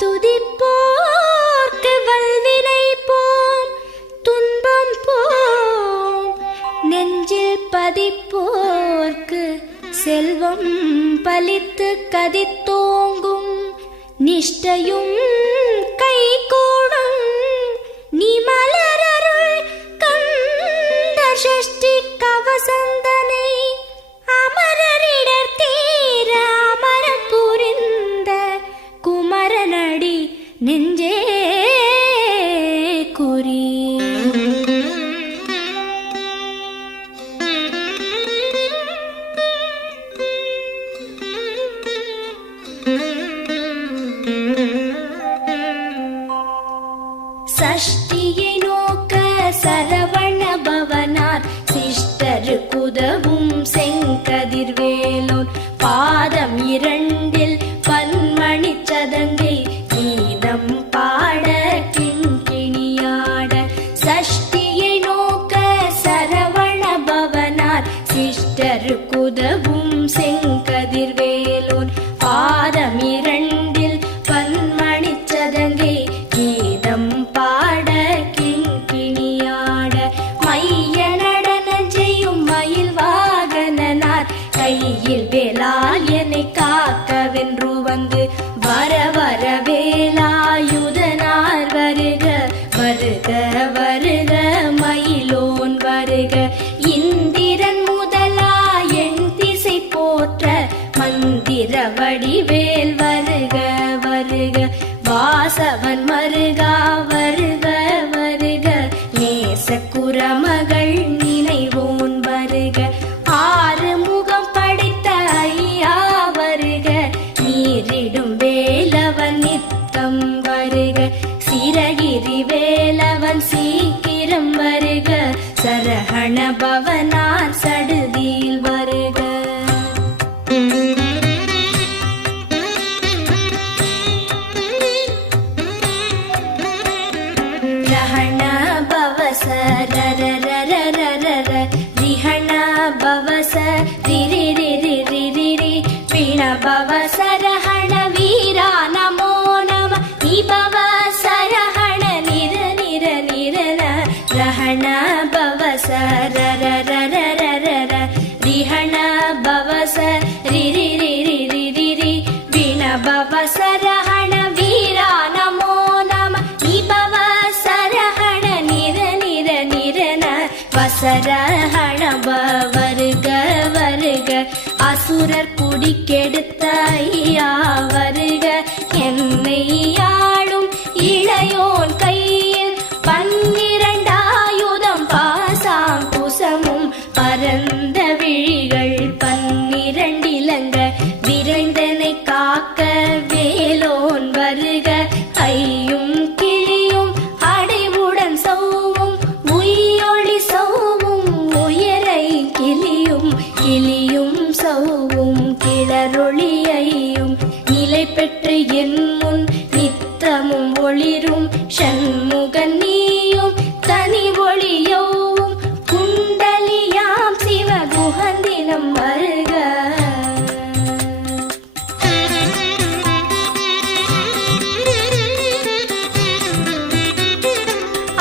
துதிப்போர்க்கு வல்வினை போம் துன்பம் போம், நெஞ்சில் பதிப்போர்க்கு செல்வம் பலித்து கதித்தோங்கும், நிஷ்டையும் கைகூடும் நீ மலரருள் கந்த சஷ்டி கவசந்தனை, அமரரிடர் தீர அமரம் புரிந்த குமரனடி நெஞ்சே குறி. சஷ்டியை நோக்க சரவண பவனார் சிஷ்டருக்குதவும் செங்கதிர்வேலோன், பாதம் இரண்டில் பன்மணி சதங்கை கீதம் பாட கிண்கிணியாட. சஷ்டியை நோக்க சரவண பவனார் சிஷ்டருக்குதவும் செங்கதிர்வேலோன், பாதம் இரண்டில் பன்மணி சதங்கை கீதம் பாட கிண்கிணியாட. மைய நடன செய்யும் மயில் வாகனனார் கையில் வேலால் என்னை காக்கவென்று வந்து, வர வர வேலாயுதனார் வருக வருக வருக மயிலோன் வருக. இந்திரன் முதலா என் திசை போற்ற மந்திர வடிவேல் வருக வருக. வாசவன் மருகா வருக வருக, நேசக்குரமகள் நினைவோன் வருக. ஆறு முகம் படைத்த ஐயா வருக, நீரிடும் வேலவன் நித்தம் வருக. சிரகிரி வேலவன் சீக்கிரம் வருக, சரஹண பவனார் சடுதியில் வருக. ரஹண பவச ரர ரர ரர ர, ரிஹண பவச ரிரி ரிரி ரிரி ரி, பிண பவச ரஹண வீரா நமோ நம, நிபவ சரஹண நிர நிர நிரன. ரஹண பவச ரர ரர ரர ர, ரிஹண பவச ரிரி ரிரி ரிரி ரி, பிண பவச ரஹண வீரா நமோ நம, நிபவ சரஹண நிர நிர நிரன. வசரஹண வருக வருக, அசுரர் குடிக்கெடுத்த ஐயா வருக. என்னை ஆளும் இளையோன் கையில் பன்னிரண்டாயுதம் பாசாம் குசமும், பரந்த விழிகள் பன்னிரண்டிலங்க விரைந்தனை காக்க வேலோன் வருக. ஐயும் கிளியும் அடைவுடன் சௌவும் உயிரொளி சௌவும், உயரை கிளியும் கிளியும் சௌவும் கிளரொளியையும், நிலை பெற்று என் முன் நித்தமும் ஒளிரும் ஷண்முகன் நீயும் தனி ஒளியோவும், குண்டலியாம் சிவ குஹந்தினம் வருக.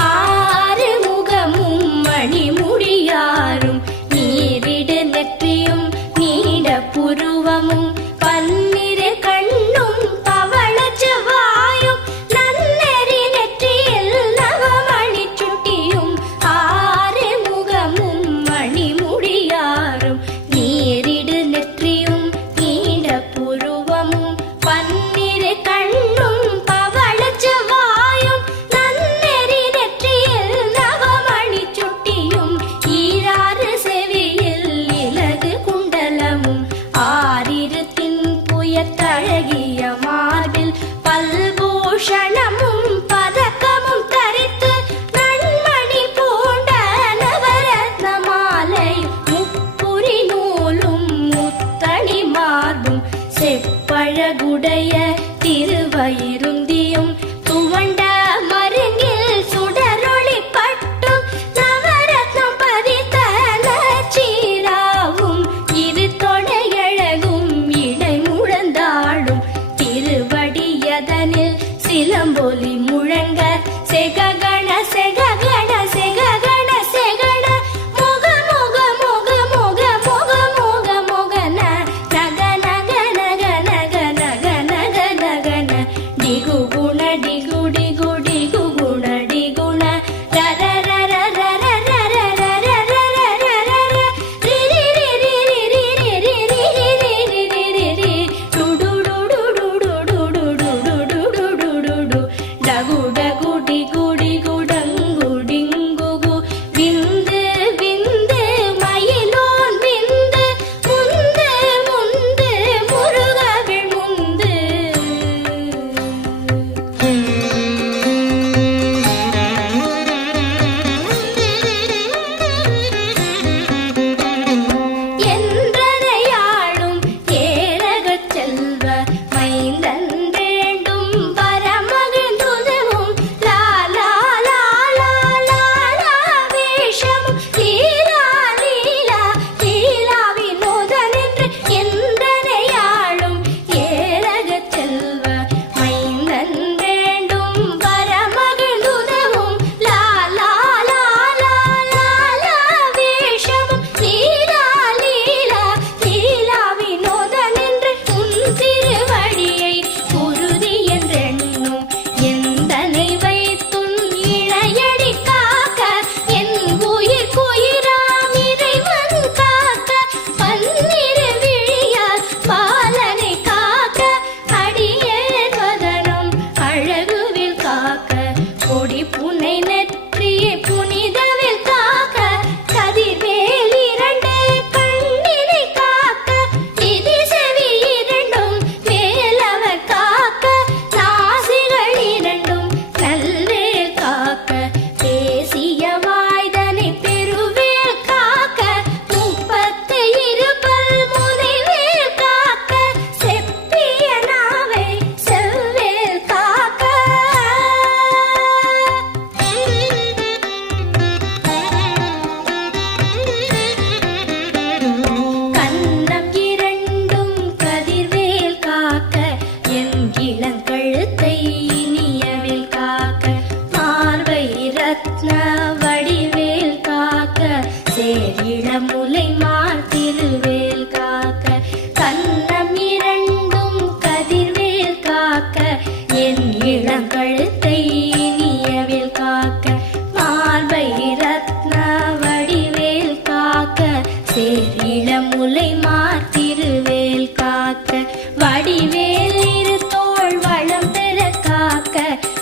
ஆறு முகமும் மணிமுடியாரும், நீரிடு நெற்றியும் நீட புருவமும், பன்னிரு கண்ணும் பவள செவ்வாயும், நன்னெறி நெற்றியில் நவமணி சுட்டியும். ஆறு முகமும் மணிமுடியாரும், நீரிடு நெற்றியும் நீட புருவமும், பன்னிரு கண்ணும் பவள செவ்வாயும், நன்னெறி நெற்றியில் நவமணி சுட்டியும். ஈராறு செவியில் இலகு குண்டலமும், ஆறிரு தின்புயத்தழகிய மார்பில் பல்பூஷணமும் பதக்கமும் தரித்து, நன்மணி பூண்ட நவரத்ன மாலை முப்புரி நூலும் முத்தணி மார்பும், செப்பழகுடைய திருவயிருந்தியும் துவண்ட மருங்கில் சுடரொளி பட்டும், நவரத்னம் பதித்த நச்சீராவும், இரு தொடையழகும் இடை முழந்தாடும் திருவடியத சிலம்பொலி முழங்க செககண செககண செககண செகண முக முக முக முக முக முக முகன நக நக நக நக நக நக நகன டிகு குண டிகு டிகு டிகு குண டிகுண ரர ரர ரர ரர ரர ரர ரர ரி ரி ரி ரி ரி ரி ரி ரி ரி ரி ரி ரி ரி டு டு டு டு டு டு டு டு டு டு டு டு டு டு டகு டகு டிகு டிகு டங்கு டிங்கு கு விந்து விந்து மயிலோன் விந்து முந்து முந்து முருகவிழ் முந்து என்றதையாளும் ஏரகச் செல்வ மைந்தன் வேண்டும் வரமகிழ்ந்துதவும் லாலா லாலா லாலா வேஷம் லீலா லீலா லீலா வினோதனென்று என்றதையாளும் ஏரகச் செல்வ மைந்தன் வேண்டும் வரமகிழ்ந்துதவும் லாலா லாலா லாலா வேஷம் லீலா லீலா லீலா வினோதனென்று உன் திருவடியை குருதி என்றெண்ணும் எந்தனை வைத்துன் இணையடி காக்க என் உயிர் குயிராம் இறைவன் காக்க பன்னிரு விழியால் பாலனை காக்க அடியேன் வதனம் அழகுவில் காக்க கொடி புனை நெற்றியை புனிதவில் காக்க கதிர்வேல் இரண்டு கண்ணினை காக்க நிதி செவி இரண்டும் மேலவர் காக்க நாசிகள் இரண்டும் நல்வேல் காக்க பேசிய வாய்தனை பெருவேல் காக்க முப்பத்து இருபல் முனைவேல் காக்க செப்பிய நாவை செவ்வேல் காக்க கன்னம் இரண்டும் கதிர்வேல் காக்க என் இளங்கழுத்தை இனியவில் காக்க மார்பை ரத்ன வடிவேல் காக்க சேரிளமுலை மார்த்திருவேல் காக்க கன்னம் இரண்டும் கதிர்வேல் காக்க என் இளங்கழுத்தை இனியவில் காக்க மார்பை ரத்ன வடிவேல் காக்க சேரிளமுலை மார்த்திருவேல் காக்க வடிவேல் இரு தோள் வளம் பெற காக்க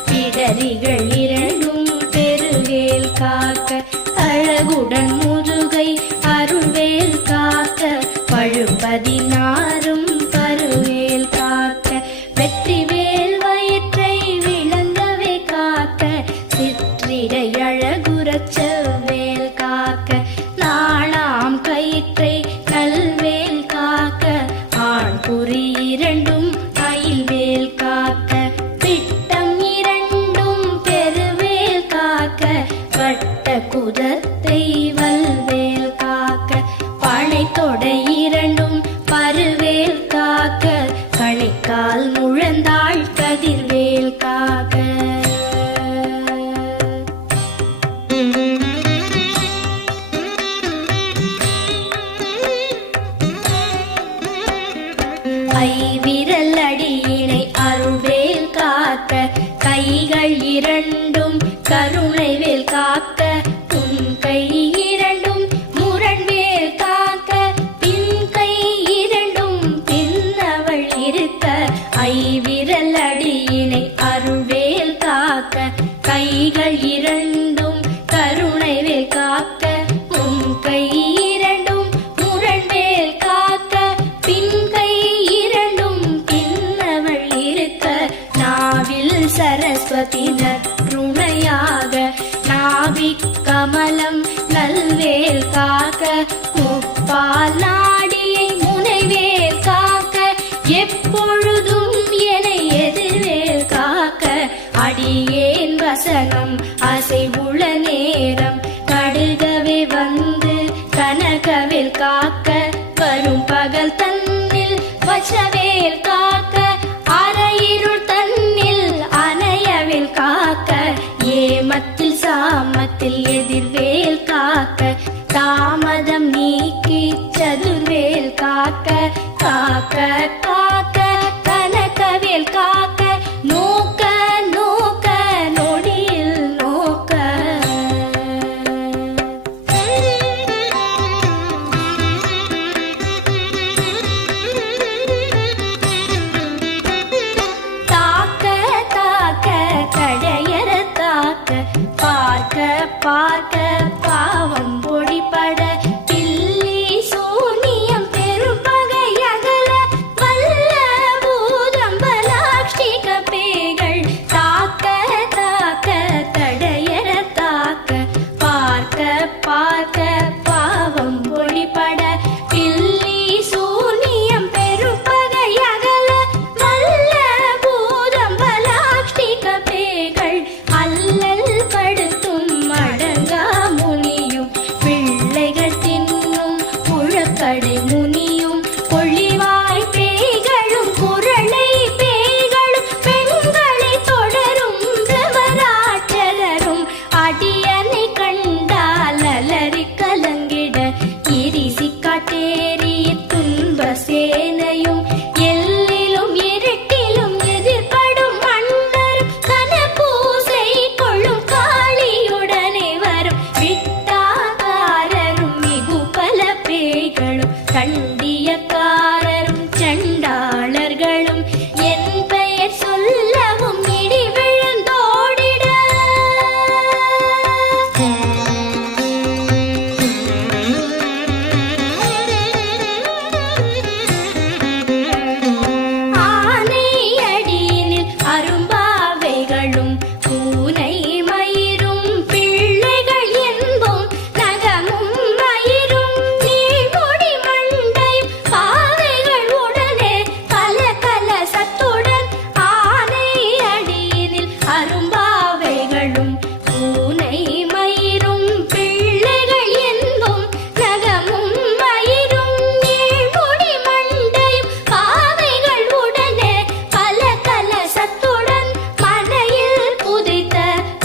பிடரிகள் இரண்டும் பெருவேல் காக்க அழகுடன் முருகை அருள்வேல் காக்க பழுபதினாரும் பருவேல் காக்க வெற்றிவேல் வயிற்றை விளங்கவே காக்க சிற்றிடை அழகுறச் செவ்வேல் காக்க நாளாம் கயிற்றை நல்வேல் காக்க ஆண் குறி இரண்டும் அயில்வேல் காக்க பிட்டம் இரண்டும் பெருவேல் காக்க வட்ட குதத்தை வல்வேல் காக்க பனை தொடை இரண்டும் பருவேல் காக்க கணைக்கால் முழந்தாள் கதிர்வேல் காக்க ஐவிரல் அடியினை அருள்வேல் காக்க கைகள் இரண்டும் கருணைவேல் காக்க உன் கை இரண்டும் முரண்வேல் காக்க பின் கை இரண்டும் பின்னவள் இருக்க ஐவிரல் அடியினை அருள்வேல் காக்க கைகள் இரண்டும் கருணைவேல் காக்க உன் கை இரண்டும் முரண்வேல் காக்க பின் கை இரண்டும் பின்னவள் இருக்க நாவில் சரஸ்வதி நற்றுணையாக நாவிக் கமலம் நல்ல பார்க்க பாவம் பொடிபட பில்லி சூனியம் பெரும் பகையகல வல்ல பூதம்பலாஷ்டிக பேய்கள் தாக்க தாக்க தடையற தாக்க பார்க்க பார்க்க பாவம் பொடிபட பில்லி சூனியம் பெரும் பகையகல வல்ல பூதம்பலாஷ்டிக பேய்கள் அல்லல் படுத்தும் அடங்கா முனியும் பிள்ளைகள் தின்னும் புழக்கடை முனியும் கொள்ளிவாய் பேய்களும் குரளை பேய்களும் பெண்களை தொடரும் பிரமராட்சரரும் அடியனை கண்டால் அலறி கலங்கிட இரிசி காட்டேறி துன்ப சேனையும் எல்லிலும் இருட்டிலும் எதிர்படும் மன்னரும் கனபூசை கொள்ளும் காளியுடனே வரும் விட்டாகாரரும் மிகு பல பேய்களும் கண்டியக்காரரும் சண்டாளர்களும் என் பெயர் சொல்லவும் இடி விழுந்தோடிட ஆனை அடியினில் அரும்பாவைகளும் பூனை மயிரும் பிள்ளைகள் என்போம் நகமும் மயிரும் நீள்முடி மண்டையும் பாவைகள் உடனே கல கல சத்துடன் ஆனை அடியினில் அரும்பாவைகளும் பூனை மயிரும் பிள்ளைகள் என்போம் நகமும் மயிரும் நீள்முடி மண்டையும் பாவைகள் உடனே கல கல சத்துடன் மனையில் புதைத்த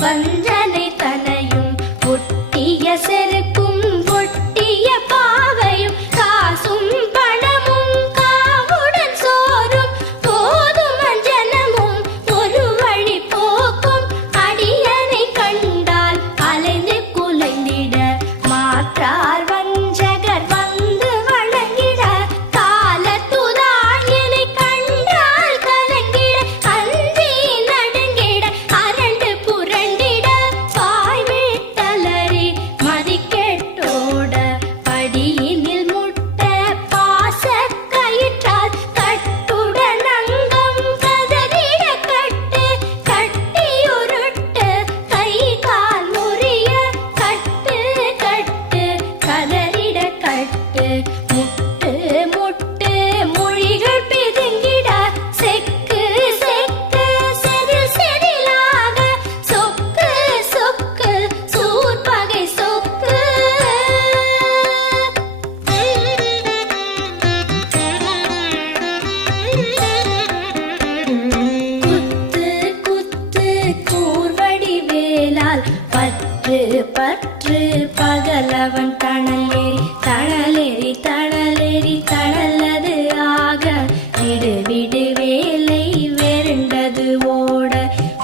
வஞ்சனை தனையும் ஒட்டிய செருக்கும் ஒட்டிய பாவையும் காசும் பணமும் காவுடன் சோறும் போதும் அஞ்சனமும் ஒரு வழி போக்கும் அடியனை கண்டால் அலைந்து குலைந்திட மாற்றார் வஞ்சகர் வந்து வணங்கிட காலத்துதான் என்னை கண்டால் கலங்கிட அஞ்சி நடுங்கிட அரண்டு புரண்டிட பாய் விட்டலறி மதிக்கெட்டோட படியினில் முட்ட பாச கயிற்றால் கட்டுடன் அங்கம் கதறிட கட்டு கட்டியுருட்டு கை கால் முறிய கட்டு கட்டு கதறிட கட்டு முட்டு முட்டு மொழிகள் பிதுங்கிட செக்கு செக்கு செதில் செதிலாக சொக்கு சொக்கு சூர்பகை சொக்கு குத்து குத்து கூர்வடி வேலால் பற்று பற்று பகலவன் தணலேறி தணலேறி தணலேறி தணலது ஆக விடு விடு வேலை வெருண்டது ஓட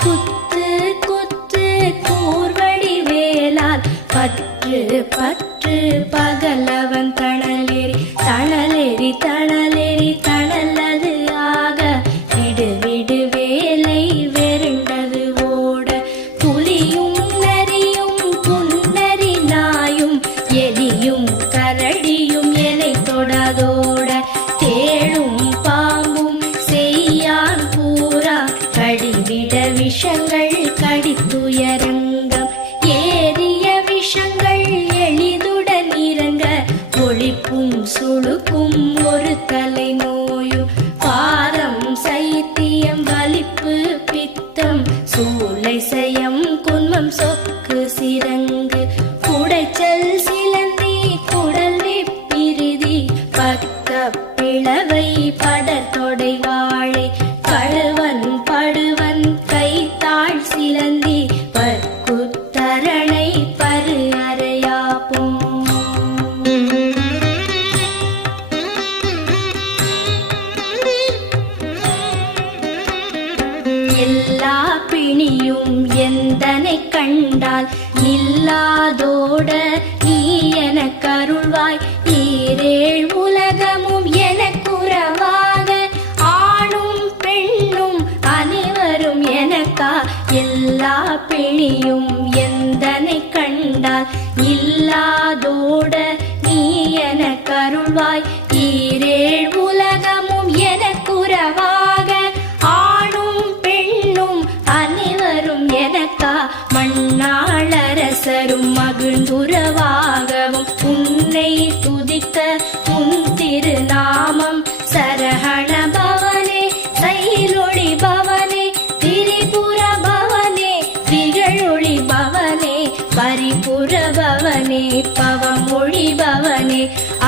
குத்து குத்து கூர்வடி வேலால் பற்று பற்று பகலவன் தணலேறி தணலேறி தணலேறி தணலது ஆக விடு விடு வேலை வெருண்டது ஓட புலியும் நரியும் புன்னரி நாயும் எலியும் கரடியும் எனை தொடாதோட தேளும் பாம்பும் செய்யான் பூரா கடிவிட விஷங்கள் கடித்துயரங்கம் ஏறிய விஷங்கள் எளிதுடன் இறங்க ஒளிப்பும் சுழுக்கும் ஒரு தலை நோயும் பாரம் சைத்தியம் வலிப்பு பித்தம் சூளை சயம் குன்மம் சொக்கு சிரங்கு குடைச்சல் சிலந்தி குடல் விப்பிரிதி பக்க பிளவை படத்தொடை வாழை கழுவன் படுவன் கைத்தாழ் சிலந்தி பற்குத்தரணை பரு அறையாப்பும் எல்லா பிணியும் எந்தனை கண்டால் நில்லாதோட நீ எனக்கு அருள்வாய் ஈரேழ் உலகமும் எனக்குறவாக ஆணும் பெண்ணும் அனைவரும் எனக்கா எல்லா பிணியும் எந்தனை கண்டால் இல்லாதோட நீ என கருள்வாய். ஈரேழ் உலகமும் எனக்குறவாக ஆணும் பெண்ணும் அனைவரும் எனக்கா மண்ணாளரசரும் மகிழ்ந்துறவாகவும் உன்னை துதித்த உன் திருநாமம் சரஹண பவனே சைலொளி பவனே திரிபுர பவனே திகழொளி பவனே பரிபுர பவனே பவமொழி பவனே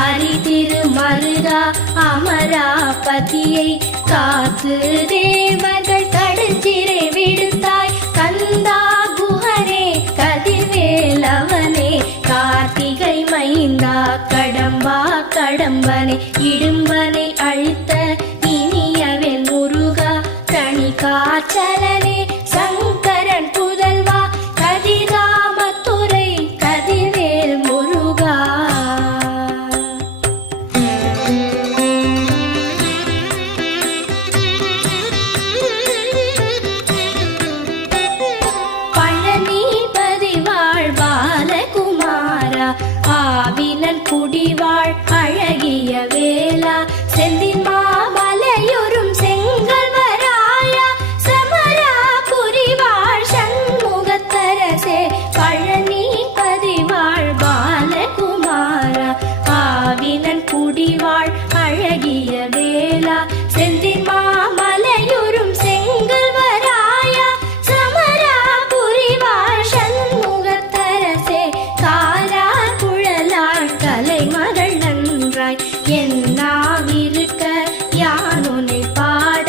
அரிதிரு மருகா அமராபதியை காத்து தேவர்கள் கடுஞ்சிறை விடுத்தாய். கந்தா குஹனே கதிர்வேலவனே கார்த்திகை மைந்தா கடம்பா கடம்பனை இடும்பனை அழித்த இனியவன் முருகா தணிகாச்சலனே சங்கரன் புதல்வா கதிராமத்துறை கதிர்வேல் முருகா. பழனிபதி வாழ் பாலகுமாரா ஆவினன் குடிவாழ் அழகிய வேளா செந்தின் மாமலையுறும் செங்கல்வராயா சமரா புரிவாழ் சண்முகத்தரசே பழனிபதி வாழ் பாலகுமாரா ஆவினன் குடிவாழ் அழகிய வேளா செந்தின் மாமலையுறும் செங்கல்வராயா சமரா புரிவாழ் சண்முகத்தரசே காரார் குழலாள் கலைமகள் நன்றாய் என்னாவிருக்க யானுனை பாட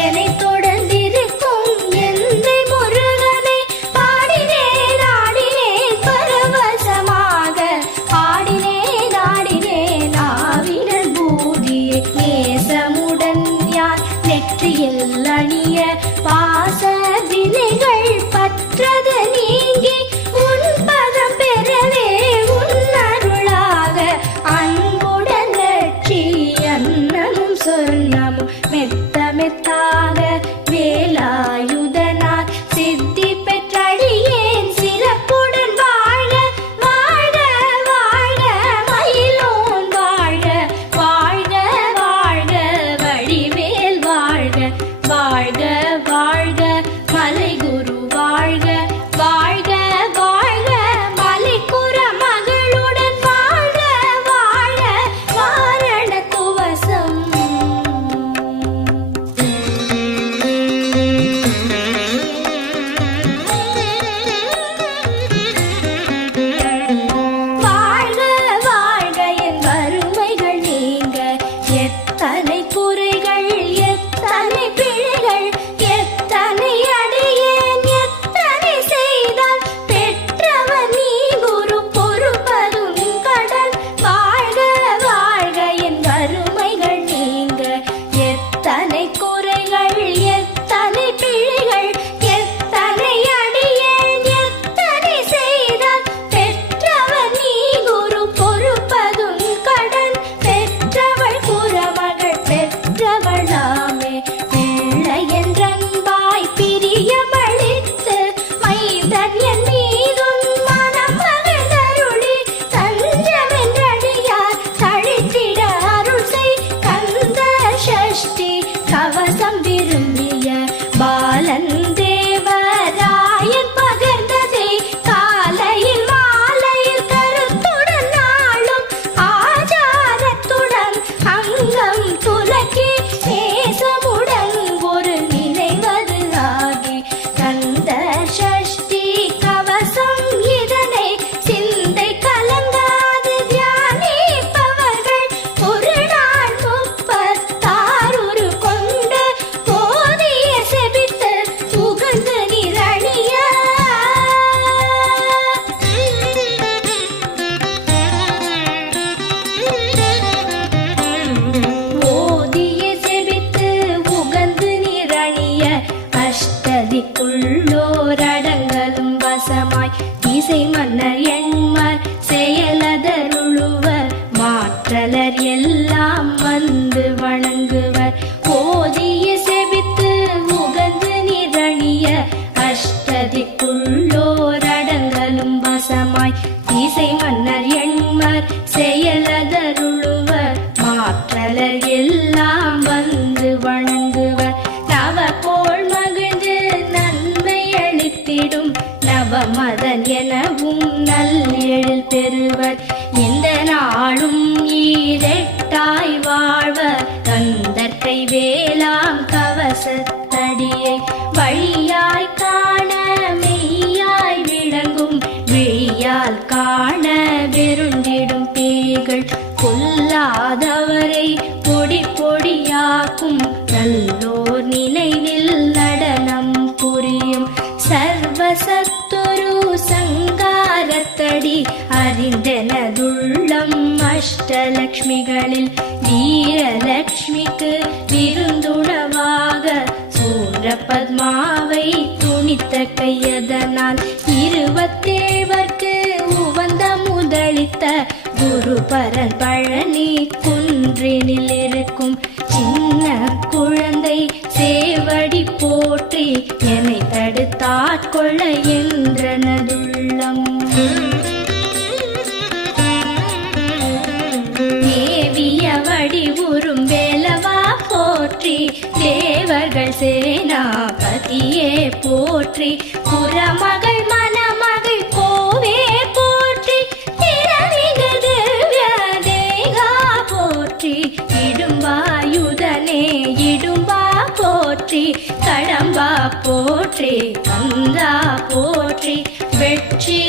என்னை தொடர்ந்திருக்கும் எந்தை முருகனை பாடினேன் ஆடினேன் பரவசமாக ஆடினேன் ஆடினேன் ஆவினன் பூதியை நேசமுடன் யான் நெற்றியில் அணிய பாச வினைகள் பற்றது நீங்கி உன் பதம் பெறவே உன் அருளாக அன்புடன் லட்சி அன்னமும் சொன்னமும் மெத்த மெத்தாக வேலாயுதனார் சித்தி பெற்றடியேன் சிறப்புடன் வாழ வாழ வாழ மயிலோன் வாழ வாழ்க வாழ்க வடிவேல் வாழ்க வாழ்க வாழ்க மலைகுரு வாழ்க வாழ்க வாழ்க மலைக்குற மகளுடன் வாழ்க வாழ வாரண துவசம். வாழ்க வாழ்க என் வறுமைகள் நீங்க எத்தனை குறைகள் எத்தனை பிழைகள் எத்தனை அடியேன் எத்தனை செய்தால் பெற்றவன் நீ குரு பொறுப்பதும் கடன். வாழ்க வாழ்க என் வறுமைகள் நீங்க எத்தனை குறைகள் எத்தனை பிழைகள் எத்தனை அடியேன் எத்தனை செய்தால் பெற்றவன் நீ குரு பொறுப்பதும் கடன். பெற்றவள் குறமகள் பெற்றவளாமே பிள்ளை என்றன்பாய் பிரியமளித்து மைந்தன் என் மீதும் மனம் மகிழ்ந்தருளி தஞ்சமென்றடியார் தழித்திட அருள் செய். கந்த சஷ்டி கவசம் விரும்பிய பாலன் தேவராயன் பகர்ந்ததே காலையில் மாலையில் கருத்துடன் நாளும் ஆச்சாரத்துடன் அங்கம் துலக்கி நேசமுடன் ஒரு நினைவது ஆகி கந்த சஷ்டி கவசம் இதனை சிந்தை கலங்காது தியானிப்பவர்கள் ஒரு நாள் 36 கொண்டு போதிய செபித்து புகழ்ந்து நிரணிய ஓதிய செபித்து உகந்து நிரணிய அஷ்டதிக்குள்ளோரடங்கலும் வசமாய் இசை மன்னர் எண்மர் செயலதருளுவர் மாற்றலர் எல்லாம் வந்து வணங்குவர். ஓதிய செபித்து உகந்து நிரணிய அஷ்டதிக்குள்ளோரடங்கலும் வசமாய் இசை மன்னர் வேளாம் கவசத்தடியை வழியாய் காண மெய்யாய் விளங்கும் விழியால் காண வெருண்டிடும் பேய்கள் கொல்லாதவரை பொடி பொடியாக்கும் நல்லோர் நினைவில் நடனம் புரியும் சர்வசத்துரு சங்காரத்தடி அறிந்தனதுள்ளம் அஷ்டலக்ஷ்மிகளில் வீரலக்ஷ்மிக்கு விருந்துணவாக சூரபத்மாவை துணித்த கையதனால் 27 உவந்த முதலித்த குருபரன் பழனி குன்றினில் இருக்கும் சின்ன குழந்தை சேவடி போற்றி என்னை தடுத்தாட்கொள்ள என்றனதுள்ளம். தேவிய வடிவுறும் வேலவா போற்றி தேவர்கள் சேனாபதியே போற்றி புறமகள் மணமகள் கோவே போற்றி திறமிகு திவ்ய தேகா போற்றி இடும்பாயுதனே இடும்பா போற்றி கடம்பா போற்றி கந்தா போற்றி வெற்றி